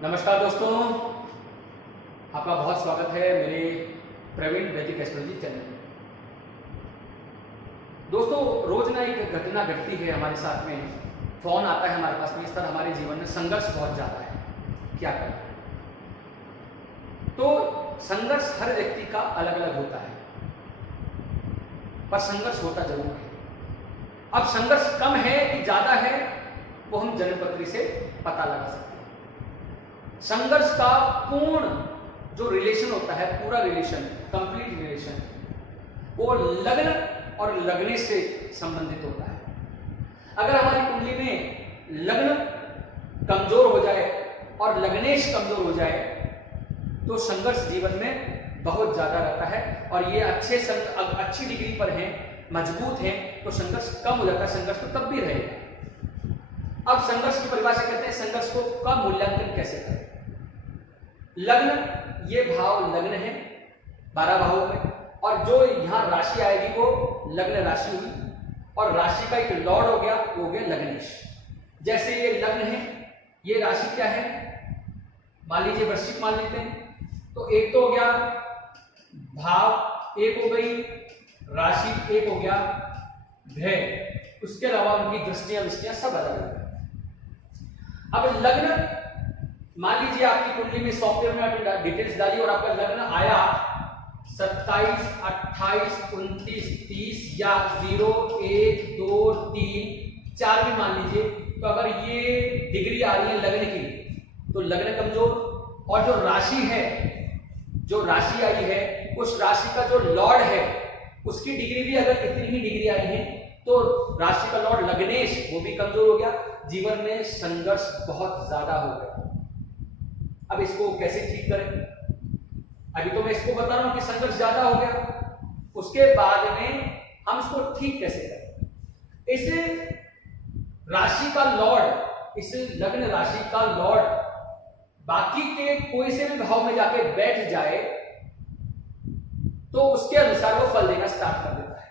नमस्कार दोस्तों, आपका बहुत स्वागत है मेरे प्रवीण वैदिक एस्ट्रोलॉजी चैनल में। दोस्तों, रोज ना एक घटना घटती है हमारे साथ में, फोन आता है हमारे पास में। इस तरह हमारे जीवन में संघर्ष बहुत ज़्यादा है, क्या करना है। तो संघर्ष हर व्यक्ति का अलग अलग होता है, पर संघर्ष होता जरूर है। अब संघर्ष कम है कि ज़्यादा है, वो हम जन्मपत्री से पता लगा सकते हैं। संघर्ष का पूर्ण जो रिलेशन होता है, पूरा रिलेशन, कंप्लीट रिलेशन, वो लग्न और लग्नेश से संबंधित होता है। अगर हमारी कुंडली में लग्न कमजोर हो जाए और लग्नेश कमजोर हो जाए तो संघर्ष जीवन में बहुत ज्यादा रहता है। और ये अच्छी डिग्री पर हैं, मजबूत हैं, तो संघर्ष कम हो जाता है। संघर्ष तो तब भी रहेगा। अब संघर्ष की परिभाषा कहते हैं, संघर्ष को का मूल्यांकन कैसे करें। लग्न, ये भाव लग्न है 12 भावों में, और जो यहां राशि आएगी वो लग्न राशि हुई, और राशि का एक लॉर्ड हो गया, वो हो गया लग्नेश। जैसे ये लग्न है, ये राशि क्या है, मान लीजिए वृश्चिक मान लेते हैं, तो एक तो हो गया भाव, एक हो गई राशि, एक हो गया भय। उसके अलावा उनकी दृष्टियां सब अलग अलग। अब लग्न, मान लीजिए आपकी कुंडली में सॉफ्टवेयर में आपने डिटेल्स डाली और आपका लग्न आया 27, 28, 29, 30 या 0, 1, 2, 3, 4 भी मान लीजिए। तो अगर ये डिग्री आ रही है लग्न की, तो लग्न कमजोर, और जो राशि है, जो राशि आई है, उस राशि का जो लॉर्ड है उसकी डिग्री भी अगर इतनी ही डिग्री आई है तो राशि का लॉर्ड लग्नेश वो भी कमजोर हो गया। जीवन में संघर्ष बहुत ज्यादा हो गया। अब इसको कैसे ठीक करें? अभी तो मैं इसको बता रहा हूं कि संघर्ष ज्यादा हो गया, उसके बाद में हम इसको ठीक कैसे करें। इस राशि का लॉर्ड, इस लग्न राशि का लॉर्ड बाकी के कोई से भी भाव में जाके बैठ जाए तो उसके अनुसार वो फल देना स्टार्ट कर देता है।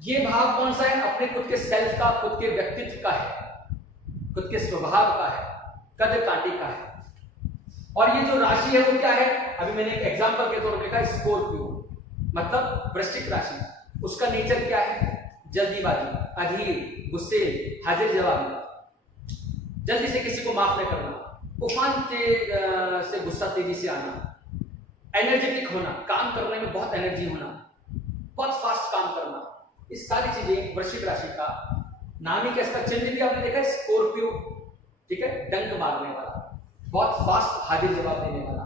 ये भाव कौन सा है? अपने खुद के सेल्फ का, खुद के व्यक्तित्व का है, खुद के स्वभाव का है, कद कांटे का है। और ये जो राशि है वो क्या है? अभी मैंने एक एग्जांपल के तौर पर लिखा स्कॉर्पियो, मतलब वृश्चिक राशि। उसका नेचर क्या है? जल्दीबाजी, अधीर, गुस्से, हाजिर जवाबी, जल्दी से किसी को माफ नहीं करना, तूफान से गुस्सा तेजी से आना, एनर्जेटिक होना, काम करने में बहुत एनर्जी होना, बहुत फास्ट काम करना। इस सारी चीजें वृश्चिक राशि का नाम ही क्या, इसका चिन्ह भी आपने देखा है स्कॉर्पियो, ठीक है, डंक मारने वाला, बहुत फास्ट हाजिर जवाब देने वाला।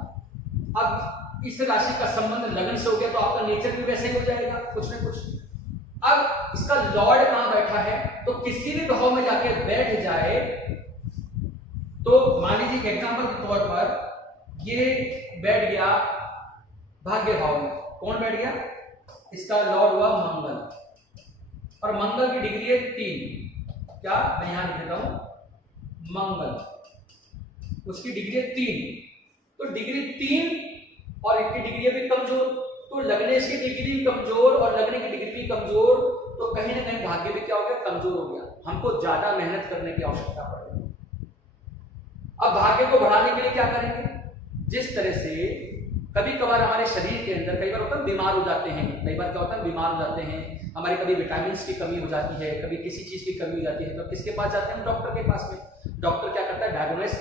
अब इस राशि का संबंध लगन से हो गया तो आपका नेचर भी वैसे ही हो जाएगा, कुछ ना कुछ। अब इसका लॉर्ड कहां बैठा है, तो किसी भी भाव में जाके बैठ जाए तो मान लीजिए एग्जांपल के तौर पर ये बैठ गया भाग्य भाव में। कौन बैठ गया? इसका लॉर्ड हुआ मंगल, और मंगल की डिग्री है 3। क्या मैं यहां लिख देता हूं, मंगल, उसकी डिग्री है 3। तो डिग्री 3 और इसकी डिग्री भी कमजोर, तो लग्नेश की डिग्री कमजोर और लग्न की डिग्री भी कमजोर, तो कहीं ना कहीं भाग्य भी क्या हो गया, कमजोर हो गया। हमको ज्यादा मेहनत करने की आवश्यकता पड़ेगी। अब भाग्य को बढ़ाने के लिए क्या करेंगे? जिस तरह से कभी कभार हमारे शरीर के अंदर कई बार होता है बीमार हो जाते हैं, कई बार क्या होता है बीमार हो जाते हैं, हमारे कभी विटामिन की कमी हो जाती है, कभी किसी चीज की कमी हो जाती है, तो किसके पास जाते हैं? डॉक्टर के पास में। डॉक्टर क्या करता है? डायग्नोसिस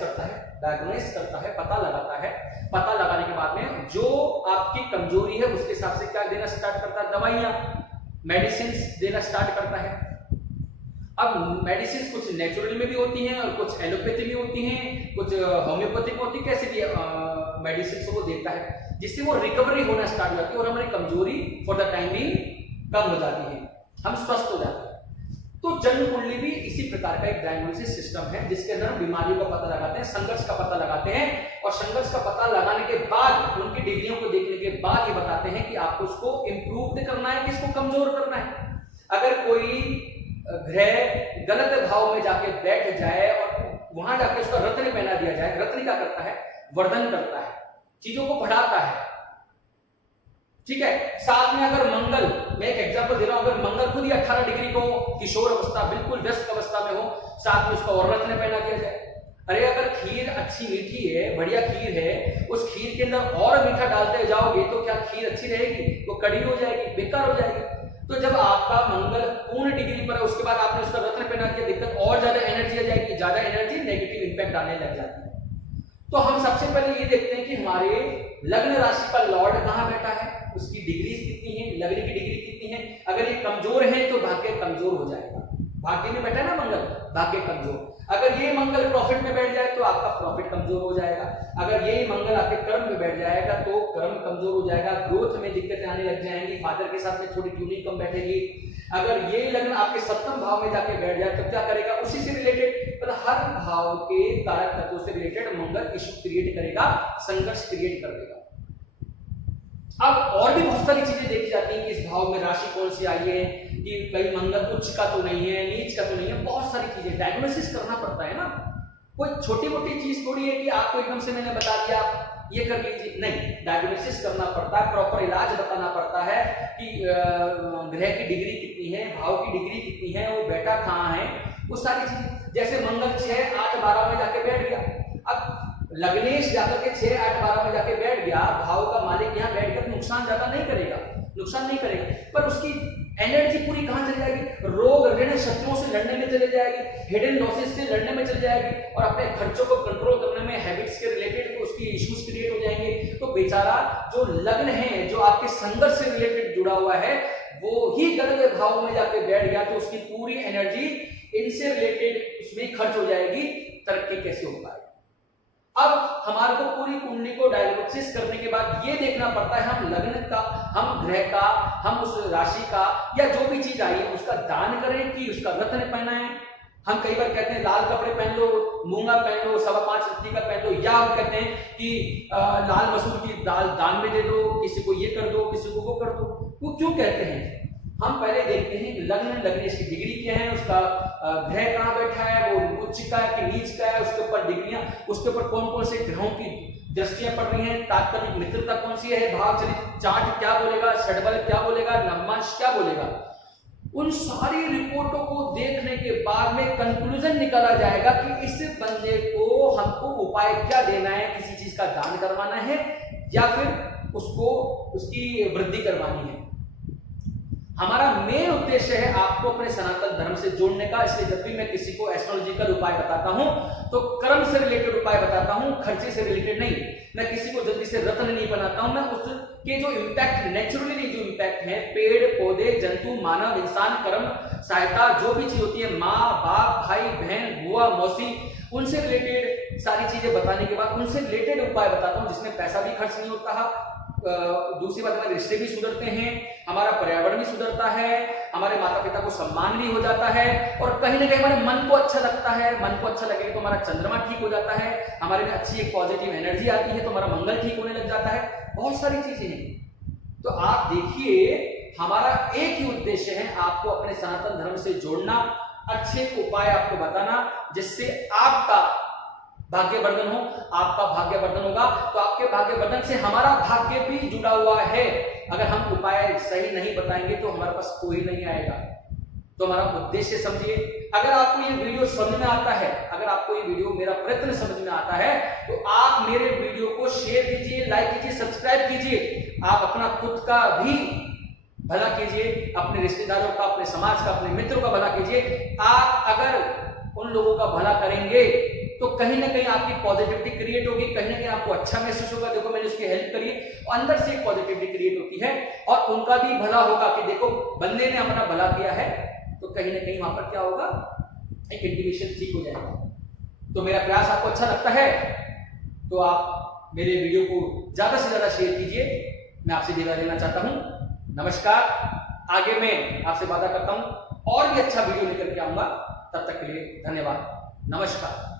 करता है, पता लगाता है। पता लगाने के बाद में जो आपकी कमजोरी है उसके हिसाब से क्या देना स्टार्ट करता है? दवाइयां, मेडिसिन देना स्टार्ट करता है। अब मेडिसिन कुछ नेचुरल में भी होती हैं और कुछ एलोपैथी में होती हैं, कुछ होम्योपैथिक में होती है, कैसे भी मेडिसिन वो देता है, जिससे वो रिकवरी होना स्टार्ट हो जाती है और हमारी कमजोरी फॉर द टाइमिंग कम हो जाती है, हम स्वस्थ हो जाते हैं। तो जन्म कुंडली भी इसी प्रकार का एक डायग्नोसिस सिस्टम है, जिसके अंदर हम बीमारियों का पता लगाते हैं, संघर्ष का पता लगाते हैं, और संघर्ष का पता लगाने के बाद उनकी डिग्रियों को देखने के बाद ये बताते हैं कि आपको उसको इंप्रूव करना है, किसको कमजोर करना है। अगर कोई ग्रह गलत भाव में जाके बैठ जाए और वहां जाके उसका रत्न पहना दिया जाए, रत्न क्या करता है? वर्धन करता है, चीजों को बढ़ाता है, ठीक है। साथ में अगर मंगल, मैं एक एग्जांपल दे रहा हूं, अगर मंगल खुद ही 18 डिग्री को किशोर अवस्था, बिल्कुल व्यस्त अवस्था में हो, साथ में उसका और रत्न पहना दिया जाए, अरे अगर खीर अच्छी मीठी है, बढ़िया खीर है, उस खीर के अंदर और मीठा डालते जाओगे तो क्या खीर अच्छी रहेगी? वो कड़वी हो जाएगी, बेकार हो जाएगी। तो जब आपका मंगल पूर्ण डिग्री पर है, उसके बाद आपने उसका रत्न पहना दिया, दिक्कत और ज्यादा एनर्जी आ जाएगी, ज्यादा एनर्जी नेगेटिव इंपैक्ट आने लग जाती है। तो हम सबसे पहले ये देखते हैं कि हमारे लग्न राशि का लॉर्ड कहाँ बैठा है, उसकी डिग्री कितनी है, लग्न की डिग्री कितनी है। अगर ये कमजोर है तो भाग्य कमजोर हो जाएगा। भाग्य में बैठा है ना मंगल, भाग्य कमजोर। अगर ये मंगल प्रॉफिट में बैठ जाए तो आपका प्रॉफिट कमजोर हो जाएगा। अगर ये मंगल आपके कर्म में बैठ जाएगा तो कर्म कमजोर हो जाएगा, ग्रोथ में दिक्कतें आने लग जाएंगी, फादर के साथ में थोड़ी ट्यूनिंग कम बैठेगी। अगर ये लग्न आपके सप्तम भाव में जाके बैठ जाए तो क्या करेगा? उसी से रिलेटेड, पर हर भाव के कारक तत्वों से रिलेटेड मंगल इशू क्रिएट करेगा, संघर्ष क्रिएट कर देगा। अब और भी बहुत सारी चीजें देखी जाती हैं कि इस भाव में राशि कौन सी आई है, कि कहीं मंगल उच्च का तो नहीं है, नीच का तो नहीं है, बहुत सारी चीजें डायग्नोसिस करना पड़ता है ना। कोई छोटी मोटी चीज थोड़ी है कि आपको एकदम से मैंने बता दिया ये कर लीजिए, नहीं, डायग्नोसिस करना पड़ता है, प्रॉपर इलाज बताना पड़ता है कि ग्रह की डिग्री कितनी है, भाव की डिग्री कितनी है, वो बैठा कहाँ है, वो सारी चीजें। जैसे मंगल 6, 8, 12 में जाके बैठ गया, अब लग्नेश जाकर के 6, 8, 12 में जाके बैठ गया, भाव का मालिक यहाँ बैठकर नुकसान ज्यादा नहीं करेगा, नुकसान नहीं करेगा, पर उसकी एनर्जी पूरी कहां चली जाएगी? रोग ऋण शत्रुओं से लड़ने में चले जाएगी, हिडन लॉसेस से लड़ने में चली जाएगी, और अपने खर्चों को कंट्रोल करने में, हैबिट्स के रिलेटेड उसकी इश्यूज क्रिएट हो जाएंगे। तो बेचारा जो लग्न है, जो आपके संघर्ष से रिलेटेड जुड़ा हुआ है, वो ही गलत भाव में जाके बैठ गया तो उसकी पूरी एनर्जी इनसे रिलेटेड उसमें खर्च हो जाएगी, तरक्की कैसे हो पाएगी? अब हमारे को पूरी कुंडली को डायग्नोसिस करने के बाद ये देखना पड़ता है हम लग्न का, हम ग्रह का, हम उस राशि का या जो भी चीज आई है उसका दान करें कि उसका रत्न पहना है। हम कई बार कहते हैं लाल कपड़े पहन लो, मूंगा पहन लो, 5.25 रत्ती का पहन लो, या हम कहते हैं कि लाल मसूर की दाल दान में दे दो, किसी को ये कर दो, किसी को वो कर दो। वो क्यों कहते हैं? हम पहले देखते हैं कि लग्न इसकी डिग्री क्या है, उसका ग्रह कहाँ बैठा है, वो उच्च का है कि नीच का है, उसके ऊपर डिग्रियां, उसके ऊपर कौन कौन से ग्रहों की दृष्टियां पड़ रही हैं, तात्कालिक मित्रता कौन सी है, भाव चरित चार्ट क्या बोलेगा, षडबल क्या बोलेगा, नवमांश क्या बोलेगा। उन सारी रिपोर्टों को देखने के बाद में कंक्लूजन निकाला जाएगा कि इस बंदे को हमको उपाय क्या देना है, किसी चीज का दान करवाना है या फिर उसको उसकी वृद्धि करवानी है। हमारा मेन उद्देश्य है आपको अपने सनातन धर्म से जोड़ने का। इसलिए जब भी मैं किसी को एस्ट्रोलॉजिकल उपाय बताता हूं तो कर्म से रिलेटेड उपाय बताता हूं, खर्चे से रिलेटेड नहीं। मैं किसी को जल्दी से रत्न नहीं बनाता हूं, मैं उसके जो इम्पैक्ट नेचुरली जो इम्पैक्ट है, पेड़ पौधे, जंतु, मानव, इंसान, कर्म, सहायता, जो भी चीज होती है, माँ बाप, भाई बहन, बुआ मौसी, उनसे रिलेटेड सारी चीजें बताने के बाद उनसे रिलेटेड उपाय बताता हूं जिसमें पैसा भी खर्च नहीं होता है। दूसरी बात, हमारे रिश्ते भी सुधरते हैं, हमारा पर्यावरण भी सुधरता है, हमारे माता पिता को सम्मान भी हो जाता है, और कहीं ना कहीं हमारे मन को अच्छा लगता है। मन को अच्छा लगेगा तो हमारा चंद्रमा ठीक हो जाता है, हमारे में अच्छी एक पॉजिटिव एनर्जी आती है, तो हमारा मंगल ठीक होने लग जाता है। बहुत सारी चीजें हैं। तो आप देखिए, हमारा एक ही उद्देश्य है आपको अपने सनातन धर्म से जोड़ना, अच्छे उपाय आपको बताना जिससे आपका भाग्यवर्धन हो। आपका भाग्यवर्धन होगा तो आपके भाग्यवर्धन से हमारा भाग्य भी जुड़ा हुआ है। अगर हम उपाय सही नहीं बताएंगे तो हमारे पास कोई नहीं आएगा। तो हमारा उद्देश्य समझिए। अगर आपको ये वीडियो समझ में आता है, अगर आपको ये वीडियो, मेरा प्रयत्न समझ में आता है, तो आप मेरे वीडियो को शेयर कीजिए, लाइक कीजिए, सब्सक्राइब कीजिए। आप अपना खुद का भी भला कीजिए, अपने रिश्तेदारों का, अपने समाज का, अपने मित्रों का भला कीजिए। आप अगर उन लोगों का भला करेंगे तो कहीं ना कहीं आपकी पॉजिटिविटी क्रिएट होगी, कहीं ना कहीं आपको अच्छा महसूस होगा, देखो मैंने उसकी हेल्प करी, अंदर से एक पॉजिटिविटी क्रिएट होती है, और उनका भी भला होगा कि देखो बंदे ने अपना भला किया है, तो कहीं ना कहीं वहां पर क्या होगा, एक इंटीग्रेशन ठीक हो जाएगा। तो मेरा प्रयास आपको अच्छा लगता है तो आप मेरे वीडियो को ज्यादा से ज्यादा शेयर कीजिए। मैं आपसे विदा लेना चाहता हूं। नमस्कार। आगे मैं आपसे वादा करता हूं और भी अच्छा वीडियो लेकर के आऊंगा। तब तक के लिए धन्यवाद। नमस्कार।